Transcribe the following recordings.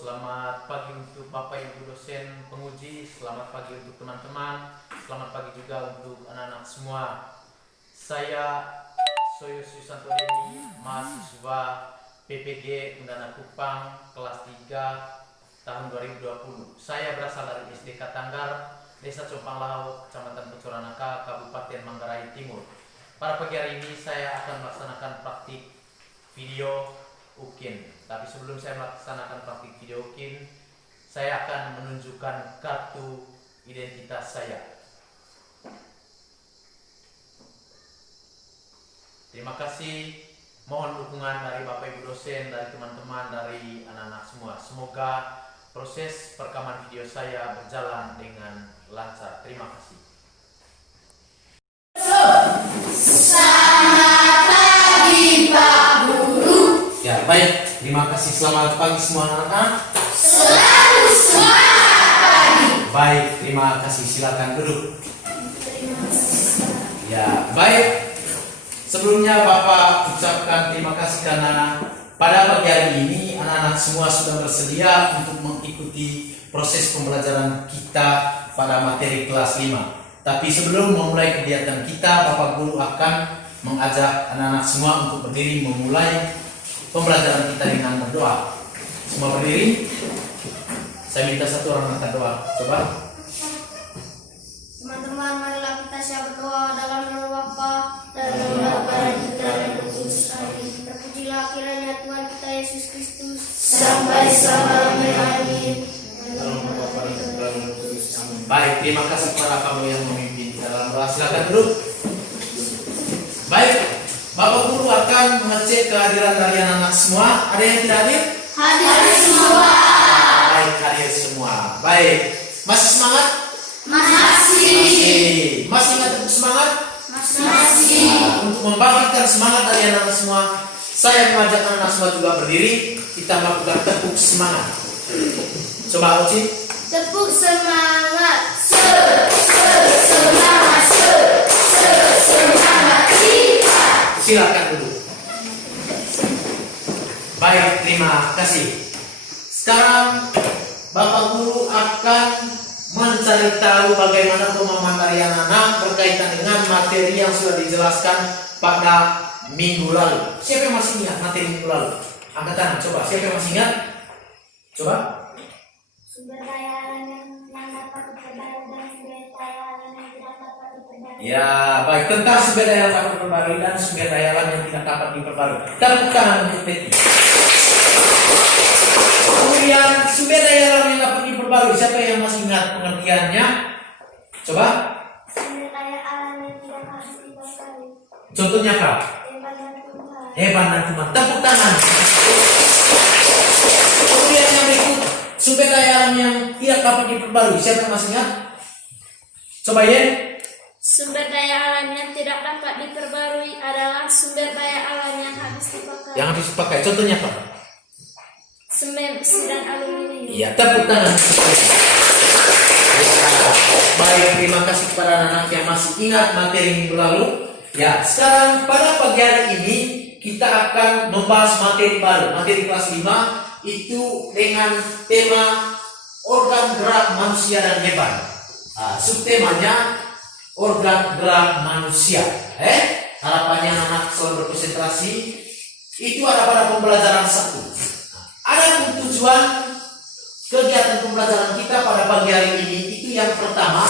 selamat pagi untuk Bapak Ibu dosen penguji, selamat pagi untuk teman-teman, selamat pagi juga untuk anak-anak semua. Saya Soyo Susanto Deni, mahasiswa PPG Undana Kupang kelas 3 tahun 2020. Saya berasal dari SD Katanggar, Desa Compang Lau, Kecamatan Pecoranaka, Kabupaten Manggarai Timur. Pada pagi hari ini saya akan melaksanakan praktik video UKIN. Tapi sebelum saya melaksanakan praktik video UKIN, saya akan menunjukkan kartu identitas saya. Terima kasih. Mohon dukungan dari Bapak Ibu dosen, dari teman-teman, dari anak-anak semua. Semoga proses perekaman video saya berjalan dengan lancar. Terima kasih. Selamat pagi Pak Guru. Ya, baik. Terima kasih. Selamat pagi semua anak-anak. Selalu semangat pagi. Baik, terima kasih. Silakan duduk. Ya, baik. Sebelumnya Bapak ucapkan terima kasih karena pada pagi hari ini anak-anak semua sudah bersedia untuk mengikuti proses pembelajaran kita pada materi kelas 5. Tapi sebelum memulai kegiatan kita, Bapak Guru akan mengajak anak-anak semua untuk berdiri memulai pembelajaran kita dengan berdoa. Semua berdiri. Saya minta satu orang angkat doa. Coba. Teman-teman, marilah kita siap berdoa dalam nama Bapa dan nama Bapa dan Putra dan Roh Kudus. Amin. Terpujilah kiranya Tuhan kita Yesus Kristus sampai selama-lamanya. Amin. Baik, terima kasih kepada kamu yang memimpin dalam doa. Silakan duduk. Baik, Bapak Guru akan mengecek kehadiran dari anak-anak semua. Ada yang tidak hadir? Hadir semua. Baik, hadir semua. Baik, masih semangat? Masih. Masih ingat untuk semangat? Masih. Untuk membangkitkan semangat dari anak-anak semua, saya mengajak anak-anak semua juga berdiri. Kita melakukan tepuk semangat. Coba Oci. Tepuk semangat. Semangat. Semangat kita. Silakan dulu. Baik, terima kasih. Sekarang Bapak Guru akan mencari tahu bagaimana pemahaman dari anak-anak berkaitan dengan materi yang sudah dijelaskan pada minggu lalu. Siapa yang masih ingat materi minggu lalu? Angkat tangan, coba. Siapa yang masih ingat? Coba. Sumber daya alam yang dapat diperbarui dan sumber daya alam yang tidak dapat diperbarui. Ya, baik. Tentang sumber daya alam dapat diperbarui dan sumber daya alam yang tidak dapat diperbarui. Tepuk tangan untuk Betty. Kemudian sumber daya alam yang dapat diperbarui. Siapa yang masih ingat pengertiannya? Coba. Sumber daya alam yang tidak harus diperbarui. Contohnya apa? Hebat dan Tuhan. Hebat dan Tuhan. Tepuk tangan. Kemudian yang berikut, sumber daya alam yang tidak dapat diperbarui. Siapa yang masih ingat? Coba ya. Sumber daya alam yang tidak dapat diperbarui adalah sumber daya alam yang habis dipakai. Yang habis dipakai. Contohnya apa? Semen, besi, dan aluminium. Iya, tepuk tangan. Baik, terima kasih kepada anak-anak yang masih ingat materi minggu lalu. Ya, sekarang pada pagi hari ini kita akan membahas materi baru, materi kelas 5 itu dengan tema organ gerak manusia dan hewan. Subtemanya organ gerak manusia. Harapannya anak selalu berkonsentrasi. Itu ada pada pembelajaran 1. Ada tujuan kegiatan pembelajaran kita pada pagi hari ini itu yang pertama,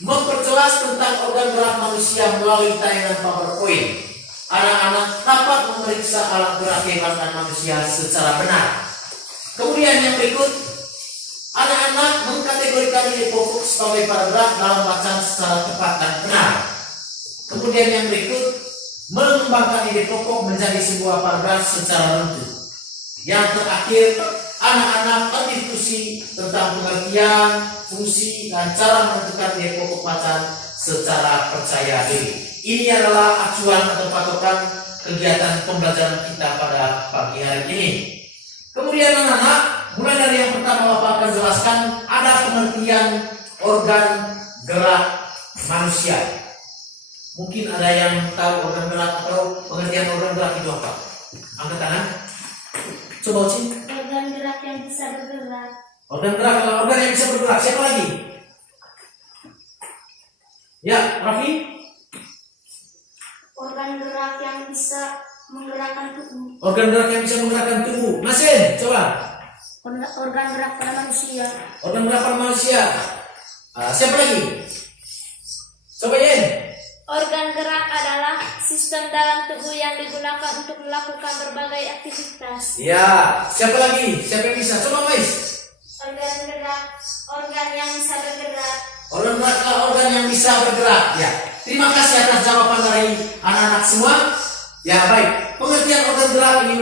memperjelas tentang organ gerak manusia melalui tayangan PowerPoint. Anak-anak dapat memeriksa alat gerak hewan dan manusia secara benar. Kemudian yang berikut, anak-anak mengkategorikan ide pokok sebagai paragraf dalam bacaan secara tepat dan benar. Kemudian yang berikut, mengembangkan ide pokok menjadi sebuah paragraf secara runtuh. Yang terakhir, anak-anak berdiskusi tentang pengertian, fungsi, dan cara menentukan ide pokok bacaan secara percaya diri. Ini adalah acuan atau patokan kegiatan pembelajaran kita pada pagi hari ini. Kemudian anak-anak, mulai dari yang pertama Bapak akan jelaskan ada pengertian organ gerak manusia. Mungkin ada yang tahu organ gerak atau pengertian organ gerak itu apa? Angkat tangan. Coba Uci. Organ gerak Organ gerak adalah organ yang bisa bergerak. Siapa lagi? Ya, Raffi. Organ gerak yang bisa menggerakkan tubuh. Organ gerak yang bisa menggerakkan tubuh. Masin, coba. Organ gerak pada manusia. Organ gerak pada manusia. Siapa lagi? Coba Yen. Organ gerak adalah sistem dalam tubuh yang digunakan untuk melakukan berbagai aktivitas. Ya, siapa lagi? Siapa yang bisa? Coba Mais. Organ gerak, organ yang bisa bergerak. Organ gerak adalah organ yang bisa bergerak. Ya, terima kasih atas jawaban dari anak-anak semua. Ya, baik. Pengertian organ gerak ini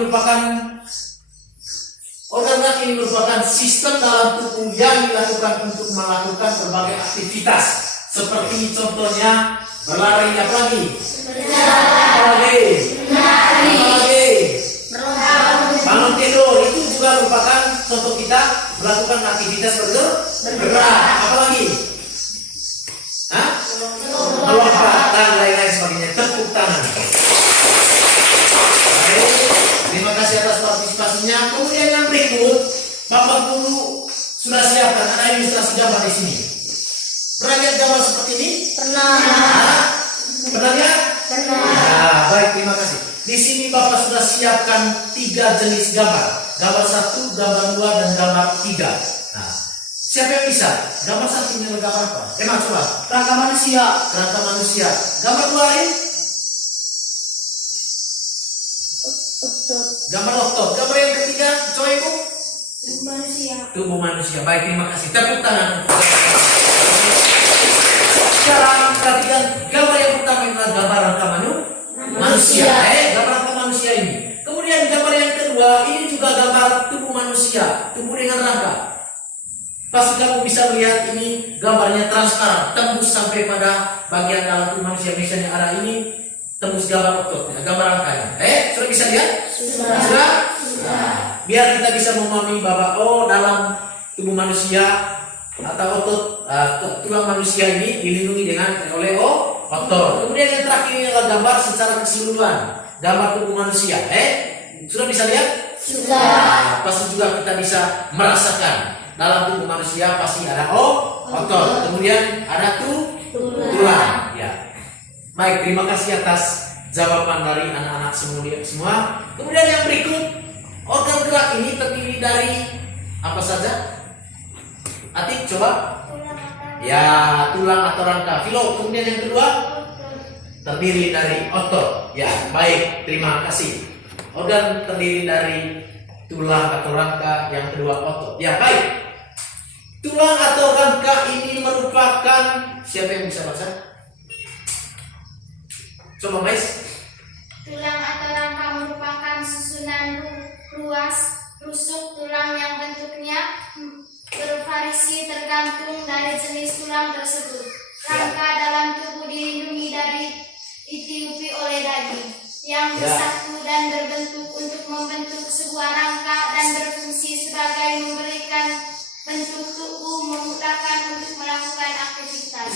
merupakan sistem dalam tubuh yang dilakukan untuk melakukan berbagai aktivitas. Seperti contohnya berlari, apa lagi? Bangun tidur, itu juga merupakan contoh kita melakukan aktivitas bergerak. Apa lagi? Melompat dan lain-lain sebagainya. Tepuk tangan. Baik, terima kasih atas partisipasinya. Kemudian yang berikut, Bapak Guru sudah siapkan ada ilustrasi gambar di sini. Pernah lihat gambar seperti ini? Pernah. Pernah lihat? Pernah. Ya, baik, terima kasih. Di sini Bapak sudah siapkan 3 jenis gambar. Gambar 1, gambar 2, dan gambar 3. Nah, siapa yang bisa? Gambar 1 ini adalah gambar apa? Emang coba. Rangka manusia. Kerangka manusia. Gambar 2 lain? Otot. Gambar otot. Gambar yang ketiga, coba Ibu. Manusia. Tubuh manusia. Baik, terima kasih. Tepuk tangan. Sekarang perhatikan gambar yang pertama adalah gambar rangka manusia. Gambar rangka manusia ini. Kemudian gambar yang kedua ini juga gambar tubuh manusia, tubuh dengan rangka. Pasti kamu bisa melihat ini gambarnya transparan, tembus sampai pada bagian dalam tubuh manusia. Misalnya arah ini tembus gambar otot, gambar rangkanya. Sudah bisa lihat? Sudah. Nah, biar kita bisa memahami bahwa dalam tubuh manusia atau otot tulang manusia ini dilindungi oleh otot. Kemudian yang terakhir ini adalah gambar secara keseluruhan, gambar tubuh manusia. Sudah bisa lihat? Sudah. Pasti juga kita bisa merasakan dalam tubuh manusia pasti ada otot. Kemudian ada tulang. Ya. Baik, terima kasih atas jawaban dari anak-anak semua. Kemudian yang berikut, organ gerak ini terdiri dari apa saja? Atik, coba. Ya, tulang atau rangka. Filo, kemudian yang kedua terdiri dari otot. Ya, baik, terima kasih. Organ terdiri dari tulang atau rangka, yang kedua otot. Ya, baik. Tulang atau rangka ini merupakan, siapa yang bisa baca? Coba, Mais. Tulang atau rangka merupakan susunan ruas rusuk tulang yang bentuknya bervariasi tergantung dari jenis tulang tersebut. Rangka dalam tubuh dilindungi dari ditutupi oleh daging yang bersatu dan berbentuk untuk membentuk sebuah rangka dan berfungsi sebagai memberikan bentuk tubuh, memudahkan untuk melakukan aktivitas.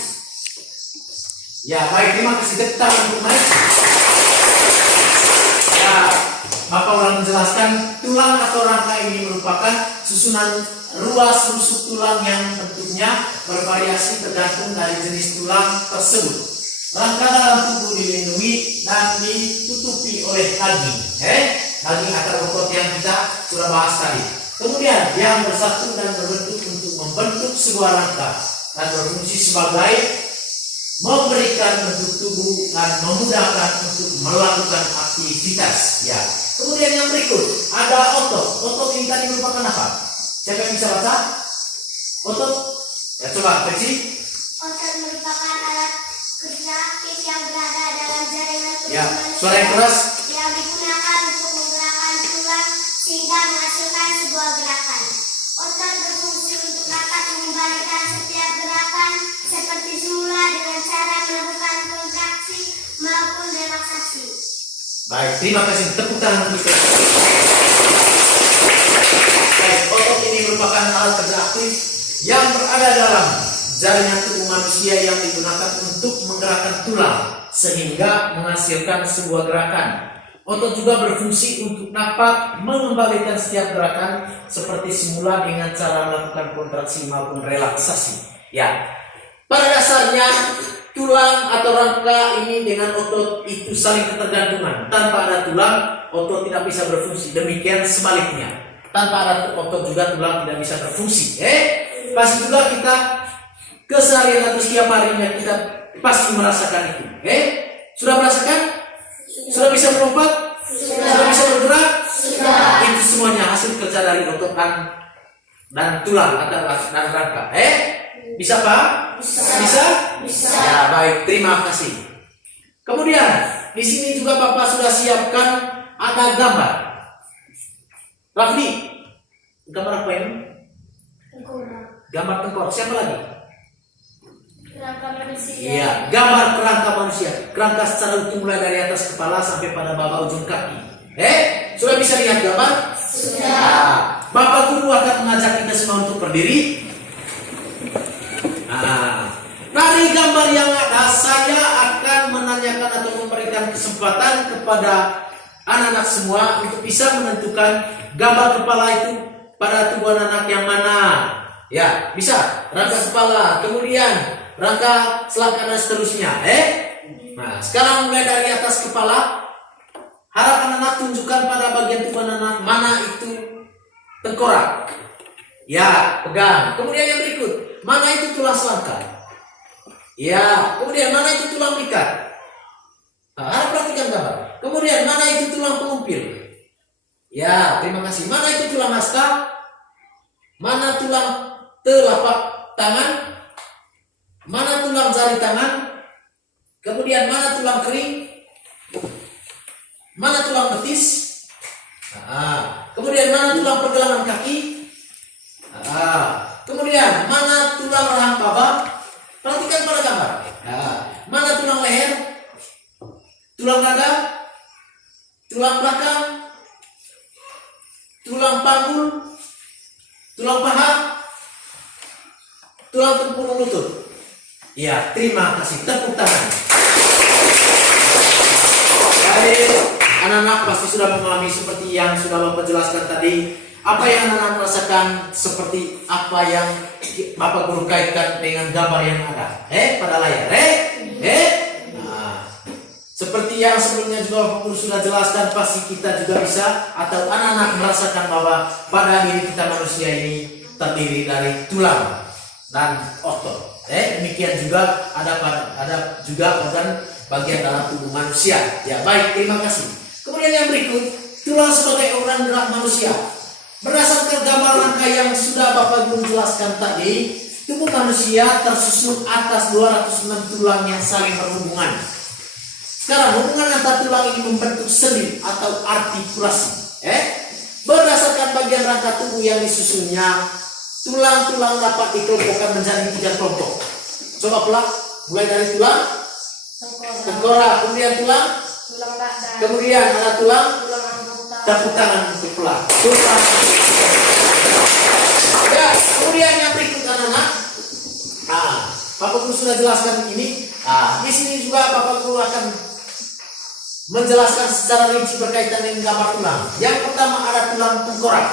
Ya, baik, terima kasih. Tepuk tangan untuk Mais. Ya, Bapak ulang menjelaskan tulang atau rangka ini merupakan susunan ruas rusuk tulang yang bentuknya bervariasi tergantung dari jenis tulang tersebut. Rangka dalam tubuh dilindungi dan ditutupi oleh daging. Daging atau otot yang kita sudah bahas tadi. Kemudian yang bersatu dan berbentuk untuk membentuk sebuah rangka dan berfungsi sebagai memberikan bentuk tubuh dan memudahkan untuk melakukan aktivitas. Ya. Kemudian yang berikut ada otot. Otot ini tadi merupakan apa? Siapa yang bisa baca? Otot? Ya, coba Beci. Otot merupakan alat kerja aktif yang berada dalam jaringan tubuh Ya, manusia suara yang keras. yang digunakan untuk menggerakkan tulang sehingga menghasilkan sebuah gerakan. Otot berfungsi untuk dapat mengembalikan setiap gerakan seperti semula dengan cara melakukan kontraksi maupun relaksasi. Baik, terima kasih. Tepuk tangan untuk kita. Baik, otot ini merupakan alat kerja aktif yang berada dalam jaringan tubuh manusia yang digunakan untuk menggerakkan tulang sehingga menghasilkan sebuah gerakan. Otot juga berfungsi untuk dapat mengembalikan setiap gerakan seperti semula dengan cara melakukan kontraksi maupun relaksasi. Ya, pada dasarnya tulang atau rangka ini dengan otot itu saling ketergantungan. Tanpa ada tulang, otot tidak bisa berfungsi. Demikian sebaliknya, tanpa ada otot juga tulang tidak bisa berfungsi. Pasti juga kita keseharian atau setiap harinya kita pasti merasakan itu. Sudah merasakan? Sudah bisa melompat? Sudah bisa bergerak? Sudah. Itu semuanya hasil kerja dari otot dan tulang atau dan rangka. Bisa Pak? Bisa? Ya, baik, terima kasih. Kemudian di sini juga Bapak sudah siapkan ada gambar. Rafli, gambar apa ini? Gambar tengkorak. Siapa lagi? Kerangka manusia. Iya, gambar kerangka manusia. Kerangka secara utuh mulai dari atas kepala sampai pada bawah ujung kaki. Sudah bisa lihat gambar? Sudah. Bapak Guru akan mengajak kita semua untuk berdiri. Dari gambar yang ada, saya akan menanyakan atau memberikan kesempatan kepada anak-anak semua untuk bisa menentukan gambar kepala itu pada tubuh anak yang mana. Ya, bisa. Rangka kepala, kemudian rangka selangkah dan seterusnya. Nah, sekarang mulai dari atas kepala, harap anak-anak tunjukkan pada bagian tubuh anak mana itu tengkorak. Ya, pegang. Kemudian yang berikut, mana itu tulang selangkah? Ya, kemudian mana itu tulang ikat? Nah, harap perhatikan gambar. Kemudian mana itu tulang pengumpil? Ya, terima kasih. Mana itu tulang hasta? Mana tulang telapak tangan? Mana tulang jari tangan? Kemudian mana tulang kering? Mana tulang betis? Kemudian mana tulang pergelangan kaki? Kemudian mana tulang rahang bawah? Perhatikan pada gambar. Mana tulang leher? Tulang dada? Tulang belakang? Tulang panggul? Tulang paha? Tulang tempurung lutut? Ya, terima kasih. Tepuk tangan. Baik, anak-anak pasti sudah mengalami seperti yang sudah Bapak jelaskan tadi. Apa yang anak-anak rasakan seperti apa yang Bapak Guru kaitkan dengan gambar yang ada pada layar. Nah, seperti yang sebelumnya juga Bapak Guru sudah jelaskan, pasti kita juga bisa atau anak-anak merasakan bahwa pada diri kita manusia ini terdiri dari tulang dan otot. Demikian juga ada juga organ bagian dalam tubuh manusia. Ya, baik, terima kasih. Kemudian yang berikut, tulang sebagai organ gerak manusia. Berdasarkan gambar rangka yang sudah Bapak Guru jelaskan tadi, tubuh manusia tersusun atas 206 tulang yang saling berhubungan. Sekarang hubungan antar tulang ini membentuk sendi atau artikulasi. Berdasarkan bagian rangka tubuh yang disusunnya, tulang-tulang dapat dikelompokkan menjadi 3 kelompok. Coba pelak, mulai dari tulang tengkorak, kemudian tulang dada, kemudian ada tulang anggota. tepuk tangan untuk pelak. Ya, kemudian yang berikut anak-anak. Bapak Guru sudah jelaskan ini. Di sini juga Bapak Guru akan menjelaskan secara rinci berkaitan dengan gambar tulang. Yang pertama ada tulang tengkorak.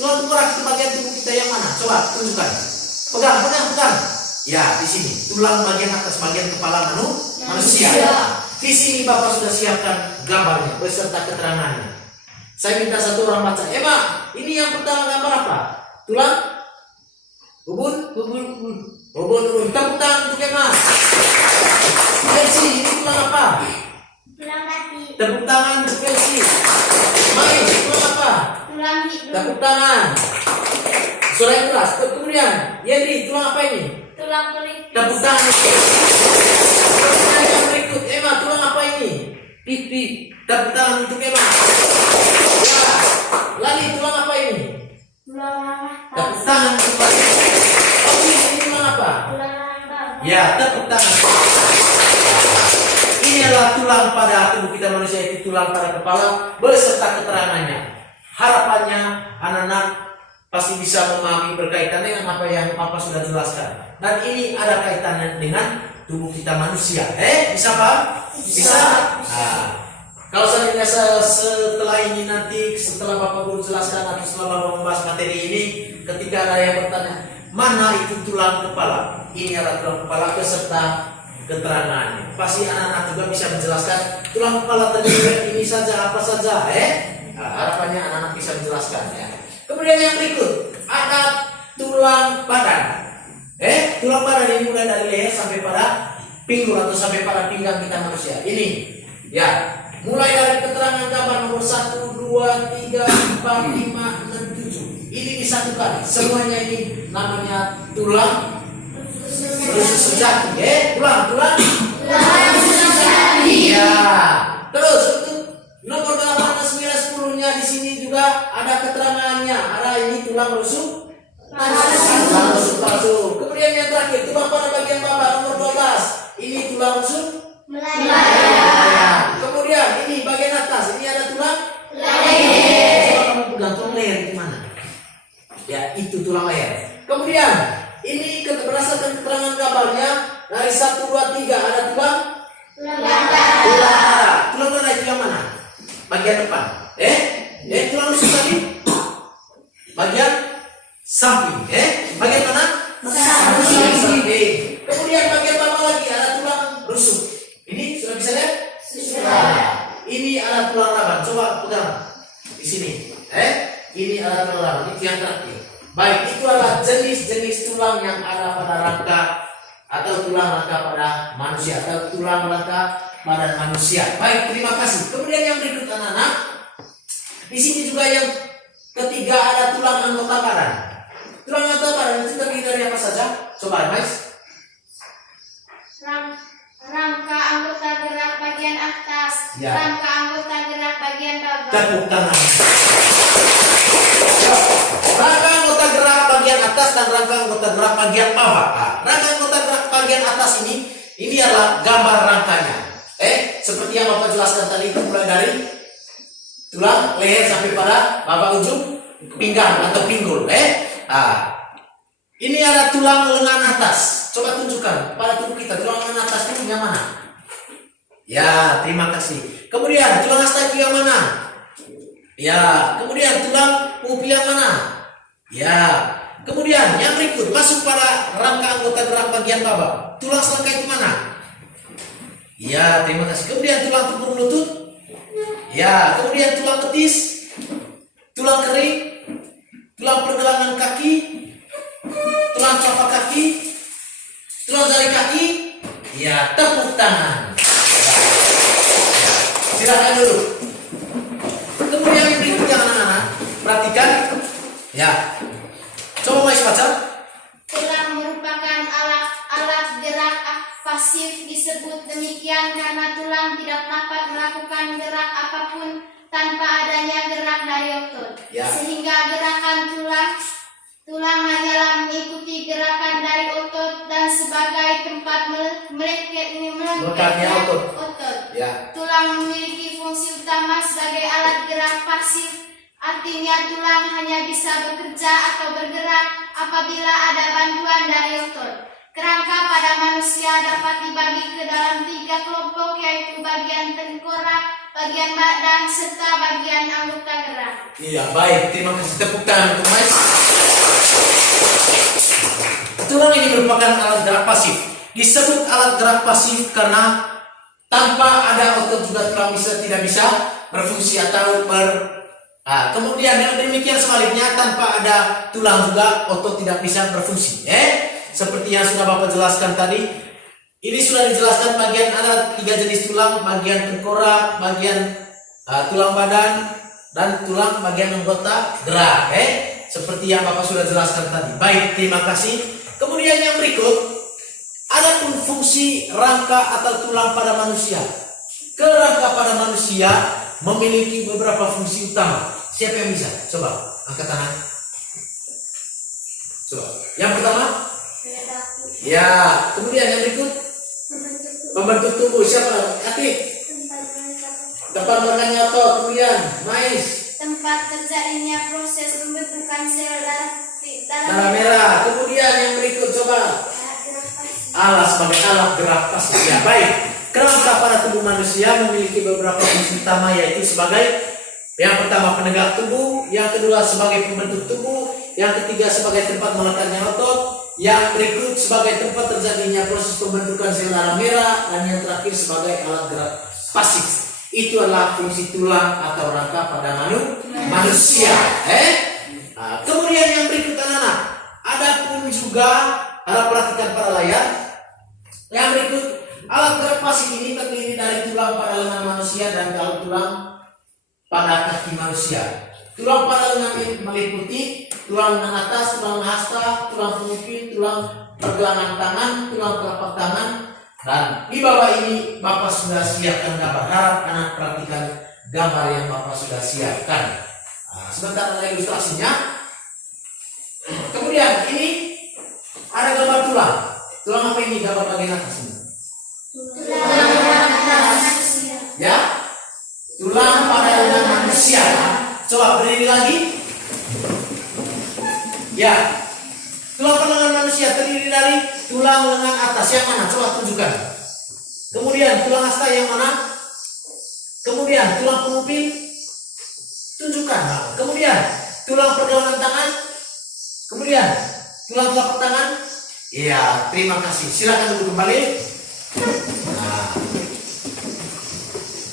Tulang tengkorak itu bagian tubuh kita yang mana? Coba tunjukkan. Pegang. Ya, di sini tulang bagian atas bagian kepala manusia. Di sini Bapak sudah siapkan gambarnya beserta keterangannya. Saya minta satu orang baca. Mak, ini yang pertama gambar apa? Tulang? Ubun. Tepuk tangan untuk Mak. Elsie, ini tulang apa? Tulang kaki. Tepuk tangan untuk Elsie. Mai, tulang apa? Tulang hidung. Tepuk tangan. Suara yang keras. Kemudian, Yeri, tulang apa ini? Tulang pelipis. Tepuk tangan. Kemudian yang berikut, Emma, tulang apa ini? Pipi. Tepuk tangan untuk Emma. Ya, Lali, tulang apa ini? Tulang Tepuk atas. tangan untuk Lali. Oke, ini tulang apa? Tulang bawah. Ya, tepuk tangan. Ini adalah tulang pada tubuh kita manusia, itu tulang pada kepala beserta keterangannya. Harapannya anak-anak pasti bisa memahami berkaitan dengan apa yang Papa sudah jelaskan. Dan ini ada kaitannya dengan tubuh kita manusia. Bisa Pak? Bisa. Nah, kalau seandainya setelah ini nanti, setelah Bapak Guru jelaskan atau setelah Bapak membahas materi ini, ketika ada yang bertanya, mana itu tulang kepala? Ini adalah tulang kepala beserta keterangannya. Pasti anak-anak juga bisa menjelaskan tulang kepala terdiri dari ini saja, apa saja. Nah, harapannya anak-anak bisa menjelaskan ya. Kemudian yang berikut ada tulang badan. Tulang badan ini mulai dari leher sampai pada pinggul atau sampai pada pinggang kita manusia. Ini ya. Mulai dari keterangan gambar nomor 1, 2, 3, 4, 5, 6, 7. Ini disatukan. Semuanya ini namanya tulang rusuk sejati. Tulang rusuk sejati. Ya. Terus untuk nomor 8, 9, 10-nya di sini juga ada keterangannya. Ada ini tulang rusuk palsu. Kemudian yang terakhir tulang pada bagian bawah nomor 12. Ini tulang rusuk leher. Kemudian ini bagian atas, ini ada tulang leher. Coba kamu pegang tulang leher di mana? Ya, itu tulang leher. Kemudian ini berdasarkan keterangan gambarnya dari 1, 2, 3 ada tulang dada. Tulang dada itu yang mana? Bagian depan. Tulang rusuk tadi? Bagian samping. Bagian mana? Samping. Kemudian bagian bawah lagi ada tulang rusuk. Ini sudah bisa lihat? Sudah. Ini ada tulang raban. Coba pegang di sini. Ini ada tulang raban. Itu yang terakhir. Baik, itu adalah jenis-jenis tulang yang ada pada rangka atau tulang rangka pada manusia atau tulang rangka pada manusia. Baik, terima kasih. Kemudian yang berikut anak-anak, di sini juga yang ketiga ada tulang anggota badan. Tulang anggota badan itu terdiri dari apa saja? Coba, Mas. Rangka anggota gerak bagian atas, Ya. rangka anggota gerak bagian bawah. Tepuk tangan. Rangka anggota gerak bagian atas dan rangka anggota gerak bagian bawah. Rangka anggota gerak bagian atas ini adalah gambar rangkanya. Seperti yang Bapak jelaskan tadi, itu mulai dari tulang leher sampai pada bawah ujung pinggang atau pinggul. Ini ada tulang lengan atas. Coba tunjukkan pada tubuh kita tulang lengan atas itu yang mana? Ya, terima kasih. Kemudian tulang hasta itu yang mana? Ya, kemudian tulang punggung yang mana? Ya, kemudian yang berikut masuk pada rangka anggota gerak bagian bawah. Tulang selangka itu mana? Ya, terima kasih. Kemudian tulang tempurung lutut. Ya, kemudian tulang betis, tulang kering, tulang pergelangan kaki, tulang telapak kaki, tulang jari kaki. Ya, tepuk tangan. Silakan dulu. Kemudian yang berikutnya anak-anak, perhatikan. Ya, coba Mas baca. Tulang merupakan alat gerak pasif, disebut demikian karena tulang tidak dapat melakukan gerak apapun tanpa adanya gerak dari otot. Ya. Sehingga gerakan tulang hanyalah mengikuti gerakan dari otot dan sebagai tempat melekatnya otot. Ya. Tulang memiliki fungsi utama sebagai alat gerak pasif. Artinya tulang hanya bisa bekerja atau bergerak apabila ada bantuan dari otot. Kerangka pada manusia dapat dibagi ke dalam 3 kelompok, yaitu bagian tengkorak, bagian badan, serta bagian anggota gerak. Iya, baik. Terima kasih. Tepuk tangan untuk Mas. Tulang ini merupakan alat gerak pasif. Disebut alat gerak pasif karena tanpa ada otot juga tulang tidak bisa berfungsi atau kemudian yang demikian sebaliknya, tanpa ada tulang juga otot tidak bisa berfungsi. Seperti yang sudah Bapak jelaskan tadi, ini sudah dijelaskan bagian ada 3 jenis tulang, bagian tengkorak, bagian tulang badan, dan tulang bagian anggota gerak. Seperti yang Bapak sudah jelaskan tadi. Baik, terima kasih. Kemudian yang berikut, ada pun fungsi rangka atau tulang pada manusia. Kerangka pada manusia memiliki beberapa fungsi utama. Siapa yang bisa? Coba angkat tangan. Coba. Yang pertama? Ya. Kemudian yang berikut? Membentuk tubuh. Siapa? Atik. Tempat makannya otot. Kemudian mais. Tempat terjadinya proses pembentukan sel darah Darah merah. Kemudian yang berikut coba. Allah sebagai alat gerak pasif. Ya, baik. Kerangka pada tubuh manusia memiliki beberapa fungsi utama, yaitu sebagai yang pertama penegak tubuh, yang kedua sebagai pembentuk tubuh, yang ketiga sebagai tempat melekatnya otot, yang berikut sebagai tempat terjadinya proses pembentukan sel darah merah, dan yang terakhir sebagai alat gerak pasif. Itu adalah fungsi tulang atau rangka pada manusia. Nah, kemudian yang berikut anak-anak, ada pun juga harap perhatikan pada layar. Yang berikut, alat gerak pasif ini terdiri dari tulang pada lengan manusia dan tulang pada kaki manusia. Tulang pada lengan meliputi tulang lengan atas, tulang hasta, tulang pengupin, tulang pergelangan tangan, tulang telapak tangan, dan di bawah ini Bapak sudah siapkan gambar. Harap anak perhatikan gambar yang Bapak sudah siapkan. Nah, sebentar ada ilustrasinya. Kemudian ini ada gambar tulang. Tulang apa ini? Gambar bagian atas ini. Ya, tulang pada lengan manusia. Coba berdiri lagi. Ya, tulang pada lengan manusia terdiri dari tulang lengan atas yang mana? Coba tunjukkan. Kemudian tulang hasta yang mana? Kemudian tulang pengupin, tunjukkan. Kemudian tulang pergelangan tangan. Kemudian tulang telapak tangan. Iya, terima kasih. Silakan duduk kembali. Nah.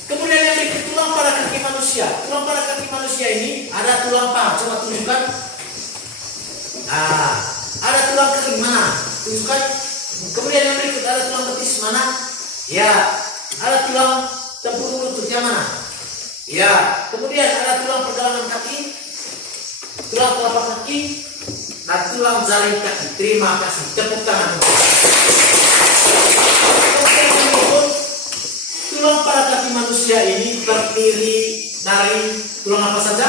Kemudian yang berikut tulang pada kaki manusia. Tulang pada kaki manusia ini ada tulang paha. Coba tunjukkan. Nah, ada tulang kering mana? Tunjukkan. Kemudian yang berikut ada tulang betis mana? Ya, ada tulang tempurung lutut yang mana? Ya, kemudian ada tulang pergelangan kaki, tulang telapak kaki, dan tulang jari kaki. Terima kasih. Tepuk tangan. Tulang pada kaki manusia ini terdiri dari tulang apa saja?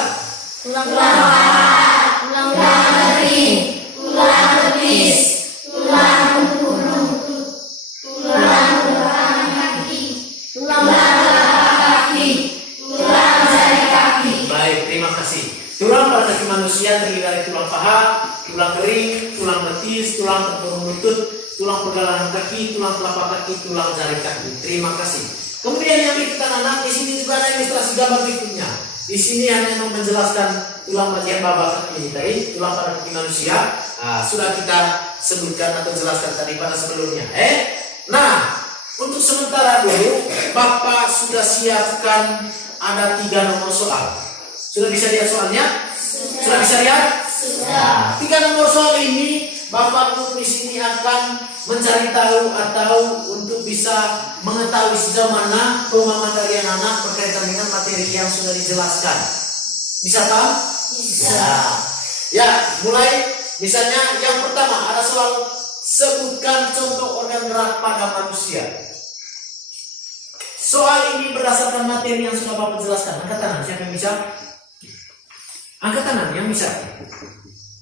Tulang paha, tulang kering, tulang betis, tulang tempurung lutut, tulang pergelangan kaki, tulang telapak kaki, tulang jari kaki. Baik, terima kasih. Tulang pada kaki manusia terdiri dari tulang paha, tulang kering, tulang betis, tulang tempurung lutut, tulang pergelangan kaki, tulang telapak kaki, tulang jari kaki. Terima kasih. Kemudian yang berikut anak-anak, di sini juga ada ilustrasi gambar berikutnya. Di sini hanya menjelaskan tulang bagian bawah kaki ini tadi, tulang pada kaki manusia. Sudah kita sebutkan atau jelaskan tadi pada sebelumnya. Nah, untuk sementara dulu, Bapak sudah siapkan ada 3 nomor soal. Sudah bisa lihat soalnya? Sudah bisa lihat? Sudah. 3 nomor soal ini Bapak Guru di sini akan mencari tahu atau untuk bisa mengetahui sejauh mana pemahaman dari anak berkaitan dengan materi yang sudah dijelaskan. Bisa tahu? Bisa. Ya, mulai. Misalnya yang pertama ada soal sebutkan contoh organ gerak pada manusia. Soal ini berdasarkan materi yang sudah Bapak jelaskan. Angkat tangan, siapa yang bisa? Angkat tangan yang bisa.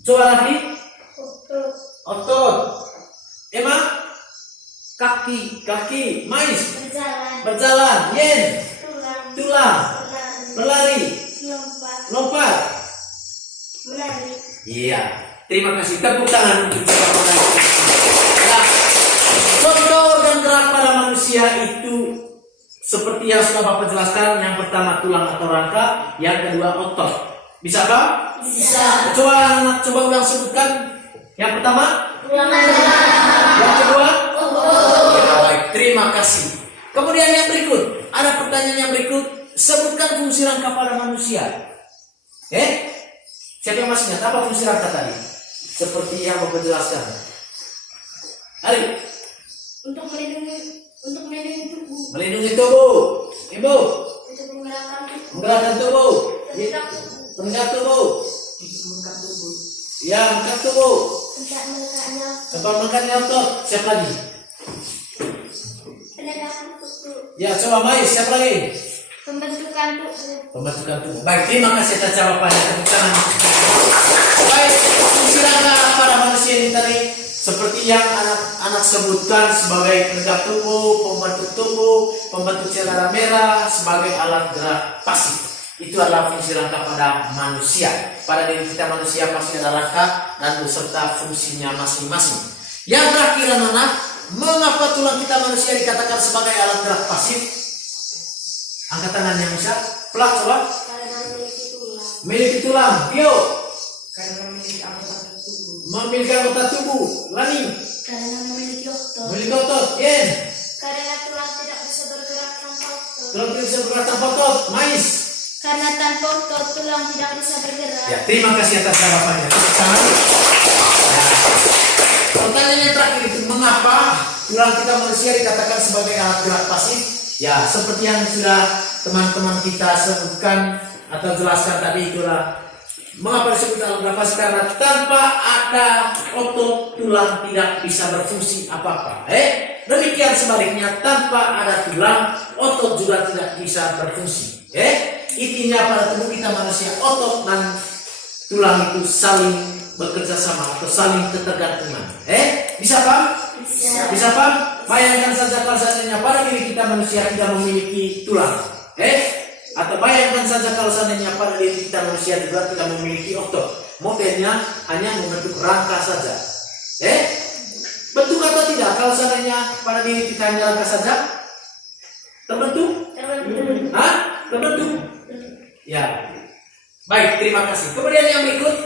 Coba lagi. Otot. Emma. Kaki. Mais. Berjalan. Yen. Tulang. Berlari. Lompat. Menari. Iya. Terima kasih. Tepuk tangan untuk Bapak. Nah, contoh organ gerak pada manusia itu seperti yang sudah Bapak jelaskan. Yang pertama tulang atau rangka, yang kedua otot. Bisa Pak? Bisa. Coba ulang sebutkan. Yang pertama, yang kedua, ya, baik. Terima kasih. Kemudian yang berikut, ada pertanyaan yang berikut. Sebutkan fungsi rangka pada manusia. Siapa yang masih ingat apa fungsi rangka tadi? Seperti yang Bapak jelaskan. Hari. Untuk melindungi tubuh. Melindungi tubuh. Ibu. Untuk Menggerakkan tubuh. Penegak Penegak tubuh. tubuh. Ya, mengangkat tubuh. Untuk melekatnya. Tempat makannya otot. Siapa lagi? Penegakan tubuh. Ya, coba Mais. Siapa lagi? Pembentukan tubuh. Pembentukan tubuh. Baik, terima kasih atas jawabannya. Tepuk tangan. Baik, fungsi rangka pada manusia ini tadi seperti yang anak-anak sebutkan sebagai penegak tubuh, pembentuk tubuh, pembentuk sel darah merah, sebagai alat gerak pasif. Itu adalah fungsi rangka pada manusia. Pada diri kita manusia pasti ada rangka dan beserta fungsinya masing-masing. Yang terakhir anak-anak, Mengapa tulang kita manusia dikatakan sebagai alat gerak pasif? Angkat tangan yang bisa. Pelak coba. Karena memiliki tulang. Memiliki tulang. Tio. Karena memiliki anggota tubuh. Memiliki anggota tubuh. Lani. Karena memiliki otot. Memiliki otot. Yen. Karena tulang tidak bisa bergerak tanpa otot. Tulang tidak bisa bergerak tanpa otot. Mais. Karena tanpa otot tulang tidak bisa bergerak. Ya, terima kasih atas jawabannya. Tepuk tangan. Ya. Pertanyaan yang terakhir itu, mengapa tulang kita manusia dikatakan sebagai alat gerak pasif? Ya, seperti yang sudah teman-teman kita sebutkan atau jelaskan tadi, itulah mengapa disebut alat gerak pasif, karena tanpa ada otot tulang tidak bisa berfungsi apa-apa. Demikian sebaliknya, tanpa ada tulang otot juga tidak bisa berfungsi. Intinya pada tubuh kita manusia, otot dan tulang itu saling bekerja sama atau saling ketergantungan. Bisa paham? Bisa paham? Bayangkan saja kalau seandainya pada diri kita manusia tidak memiliki tulang. Atau bayangkan saja kalau seandainya pada diri kita manusia juga tidak memiliki otot. Modelnya hanya membentuk rangka saja. Bentuk atau tidak kalau seandainya pada diri kita hanya rangka saja? Terbentuk? Terbentuk? Ya. Baik, terima kasih. Kemudian yang berikut.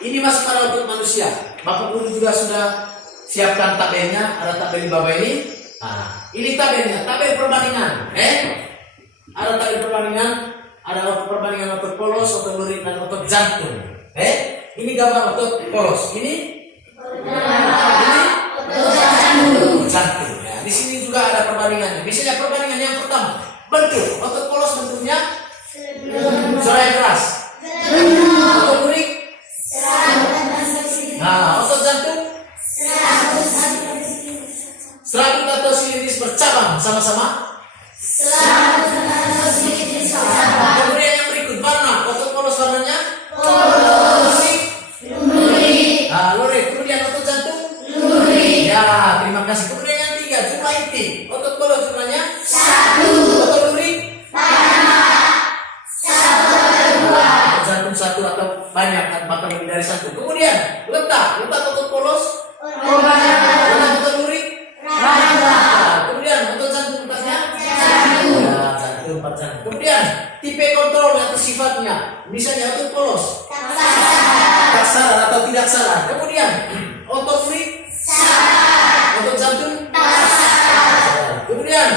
Ini masuk pada untuk manusia. Bapak Guru juga sudah siapkan tabelnya. Ada tabel di bawah ini. Ini tabelnya, tabel perbandingan. Ada tabel perbandingan. Ada otot perbandingan otot polos, otot lurik, dan otot jantung. Ini gambar otot polos. Ini otot jantung. Ya, di sini juga ada perbandingannya. Misalnya perbandingan yang pertama, bentuk otot polos bentuknya suara yang keras. Otot lurik, otot jantung, serabut atau silitis bercabang sama-sama. Kemudian yang berikut, warna otot polos warnanya lurik. Kemudian otot jantung ya, terima kasih. Kemudian yang tiga, jumlah inti otot polos jumlahnya 1, otot lurik otot jantung 1 atau banyak, bahkan lebih dari 1. Kemudian letak otot polos, letak otot lurik, kemudian otot jantung letaknya jantung 4 jantung. Kemudian tipe kontrol atau sifatnya, misalnya otot polos tak sadar atau tidak sadar. Kemudian otot lurik, otot jantung kemudian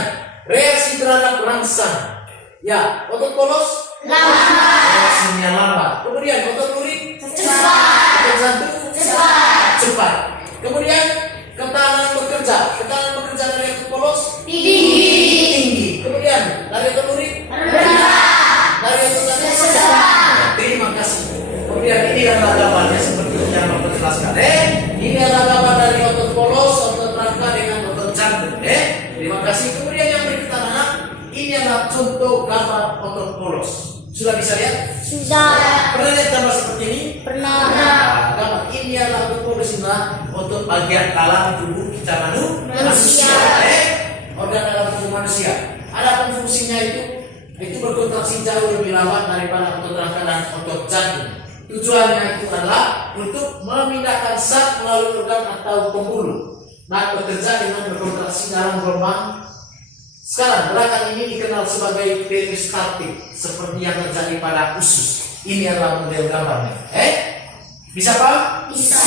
reaksi terhadap rangsang. Ya, otot polos reaksinya lambat. Kemudian otot lurik otot jantung cepat. Kemudian ketahanan bekerja dari otot polos tinggi. Kemudian dari otot lurik dari otot jantung cepat. Terima kasih. Kemudian ini adalah gambarnya seperti yang Bapak jelaskan. Ini adalah gambar dari otot polos, otot rangka dengan otot jantung. Terima kasih. Kemudian yang berikut anak, ini adalah contoh gambar otot polos. Sudah bisa lihat? Sudah. Pernah lihat gambar seperti ini? Pernah. Gambar ini adalah otot polos, inilah otot bagian dalam tubuh kita manusia. Organ dalam tubuh manusia. Adapun fungsinya itu berkontraksi jauh lebih lambat daripada otot rangka dan otot jantung. Tujuannya itu adalah untuk memindahkan zat melalui organ atau pembuluh. Bekerja dengan berkontraksi dalam gelombang. Sekarang gerakan ini dikenal sebagai peristaltik, seperti yang terjadi pada usus. Ini adalah model gambarnya. Bisa paham? Bisa.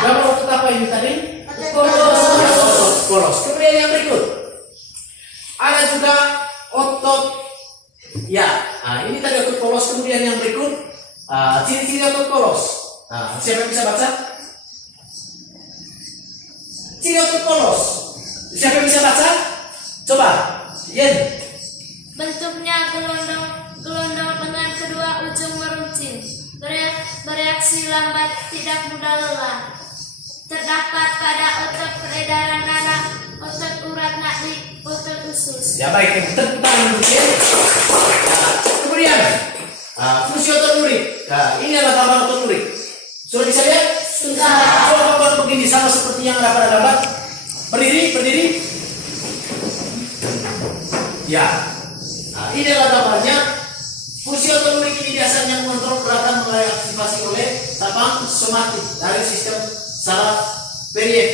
Gambar otot apa ini tadi? Polos. Polos. Kemudian yang berikut, ada juga otot. Ya, ini tadi otot polos. Kemudian yang berikut, ciri-ciri otot polos. Siapa yang bisa baca? Ciri otot polos. Siapa yang bisa baca? Coba, Yen. Bentuknya gelondong dengan kedua ujung meruncing. Bereaksi lambat, tidak mudah lelah. Terdapat pada otot peredaran darah, otot urat nadi, otot usus. Ya baik, tepuk tangan dulu ya. Kemudian fungsi otot lurik. Ini adalah gambar otot lurik. Sudah bisa lihat? Sudah. Coba buat begini sama seperti yang ada pada gambar. Berdiri. Ya. Ini adalah gambarnya. Fungsi otot lurik ini biasanya mengontrol gerakan mulai aktivasi oleh tabang somatik dari sistem saraf perifer,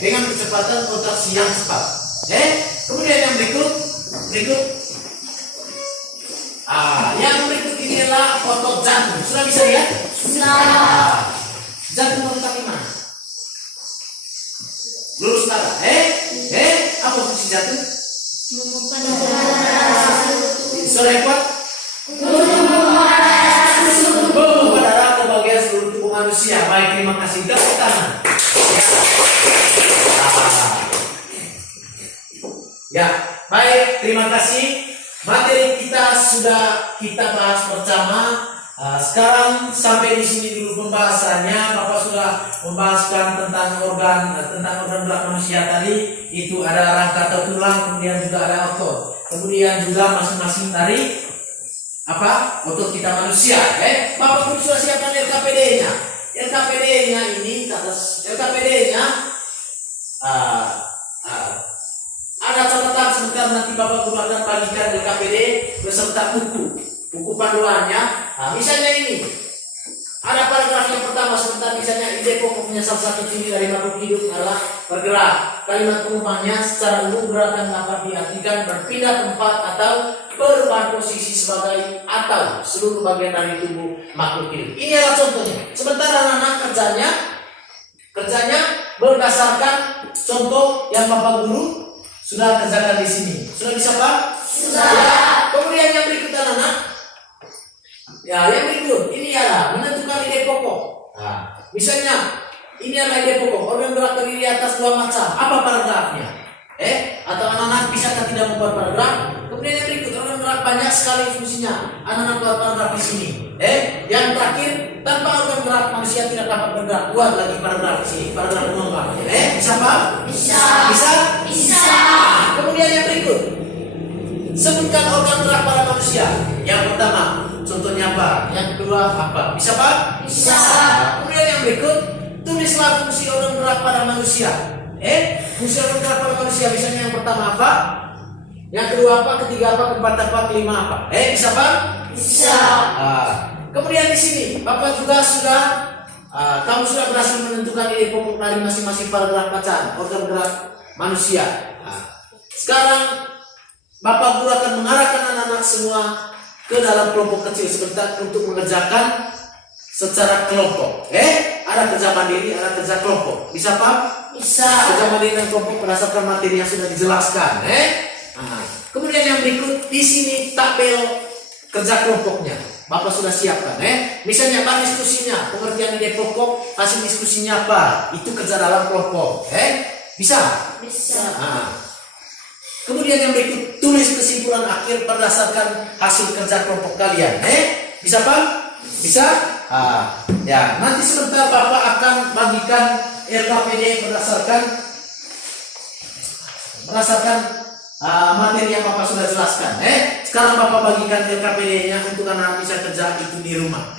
dengan kecepatan kontraksi yang cepat. Kemudian yang berikut, yang berikut ini adalah otot jantung. Sudah bisa lihat? Sudah. Jantung terletak di mana? Lurus darah. Apa fungsi jantung? Memompa darah. Suara yang kuat? Memompa darah ke bagian seluruh tubuh manusia. Baik, terima kasih. Tepuk tangan. Ya, baik, terima kasih. Materi kita sudah kita bahas bersama. Sekarang sampai di sini dulu pembahasannya. Bapak sudah membahaskan tentang organ gerak manusia tadi. Itu ada rangka atau tulang, kemudian juga ada otot. Kemudian juga masing-masing dari otot kita manusia. Bapak pun sudah siapkan LKPD-nya. LKPD-nya ini ada catatan sebentar, nanti Bapak Guru akan bagikan LKPD beserta buku panduannya. Misalnya ini ada paragraf yang pertama sebentar, misalnya ide pokoknya salah satu ciri dari makhluk hidup adalah bergerak. Kalimat pengumumannya secara umum gerakan dapat diartikan berpindah tempat atau perubahan posisi sebagai atau seluruh bagian dari tubuh makhluk hidup. Ini adalah contohnya. Sebentar anak-anak kerjanya berdasarkan contoh yang Bapak Guru sudah kerjakan di sini. Sudah bisa Pak? Sudah. Ya. Kemudian yang berikut anak-anak. Yang berikut ini adalah menentukan ide pokok. Misalnya ini adalah ide pokok. Organ gerak terdiri atas dua macam. Apa paragrafnya? Atau anak-anak bisakah tidak membuat paragraf? Kemudian yang berikut, organ gerak banyak sekali fungsinya. Anak-anak buat paragraf di sini. Yang terakhir, tanpa organ gerak manusia tidak dapat bergerak. Buat lagi paragraf di sini. Paragraf pengembang. Bisa Pak? Bisa. Bisa? Bisa. Kemudian yang berikut, sebutkan organ gerak pada manusia. Yang pertama, contohnya apa? Yang kedua apa? Bisa Pak? Bisa. Kemudian yang berikut, tulislah fungsi organ gerak pada manusia. Fungsi organ gerak pada manusia. Misalnya yang pertama apa? Yang kedua apa? Ketiga apa? Keempat apa? Kelima apa? Bisa Pak? Bisa. Kemudian di sini, Bapak juga sudah kamu sudah berhasil menentukan ide pokok dari masing-masing paragraf bacaan organ gerak manusia. Sekarang Bapak Guru akan mengarahkan anak-anak semua ke dalam kelompok kecil sebentar untuk mengerjakan secara kelompok. Ada kerja mandiri, ada kerja kelompok. Bisa Pak? Bisa. Kerja mandiri dan kelompok berdasarkan materi yang sudah dijelaskan. Kemudian yang berikut di sini tabel kerja kelompoknya. Bapak sudah siapkan. Misalnya apa diskusinya, pengertian ide pokok, hasil diskusinya apa? Itu kerja dalam kelompok. Bisa? Bisa. Kemudian yang berikut, tulis kesimpulan akhir berdasarkan hasil kerja kelompok kalian. Bisa Pak? Bisa? Ya, nanti sebentar Bapak akan bagikan LKPD berdasarkan materi yang Bapak sudah jelaskan. Sekarang Bapak bagikan LKPD-nya untuk anak bisa kerja itu di rumah.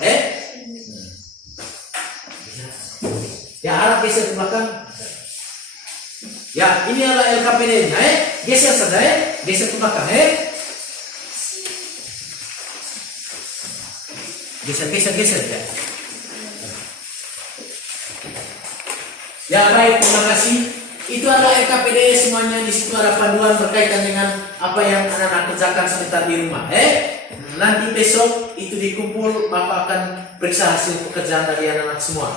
Ya, harap geser ke belakang. Ya, ini adalah LKPD-nya. Geser saja, geser ke belakang. Geser ya. Ya, baik, terima kasih. Itu adalah LKPD semuanya. Di situ ada panduan berkaitan dengan apa yang anak-anak kerjakan sebentar di rumah. Nanti besok itu dikumpul, Bapak akan periksa hasil pekerjaan dari anak-anak semua.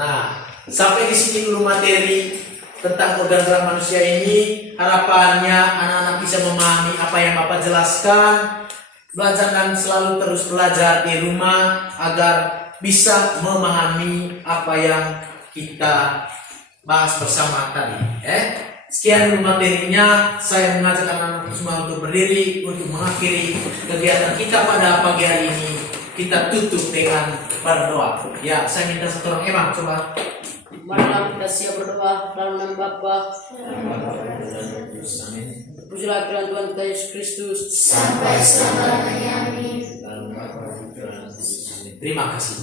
Nah, sampai di sini dulu materi tentang organ gerak manusia ini. Harapannya anak-anak bisa memahami apa yang Bapak jelaskan. Belajar dan selalu terus belajar di rumah agar bisa memahami apa yang kita bahas bersama tadi. Sekian dulu materinya. Saya mengajak anak-anak semua untuk berdiri untuk mengakhiri kegiatan kita pada pagi hari ini. Kita tutup dengan berdoa. Ya, saya minta satu orang imam coba. Marilah kita siap berdoa dalam nama Bapa. Pujilah Tuhan kita Yesus Kristus Sampai selama-lamanya. Amin. Terima kasih.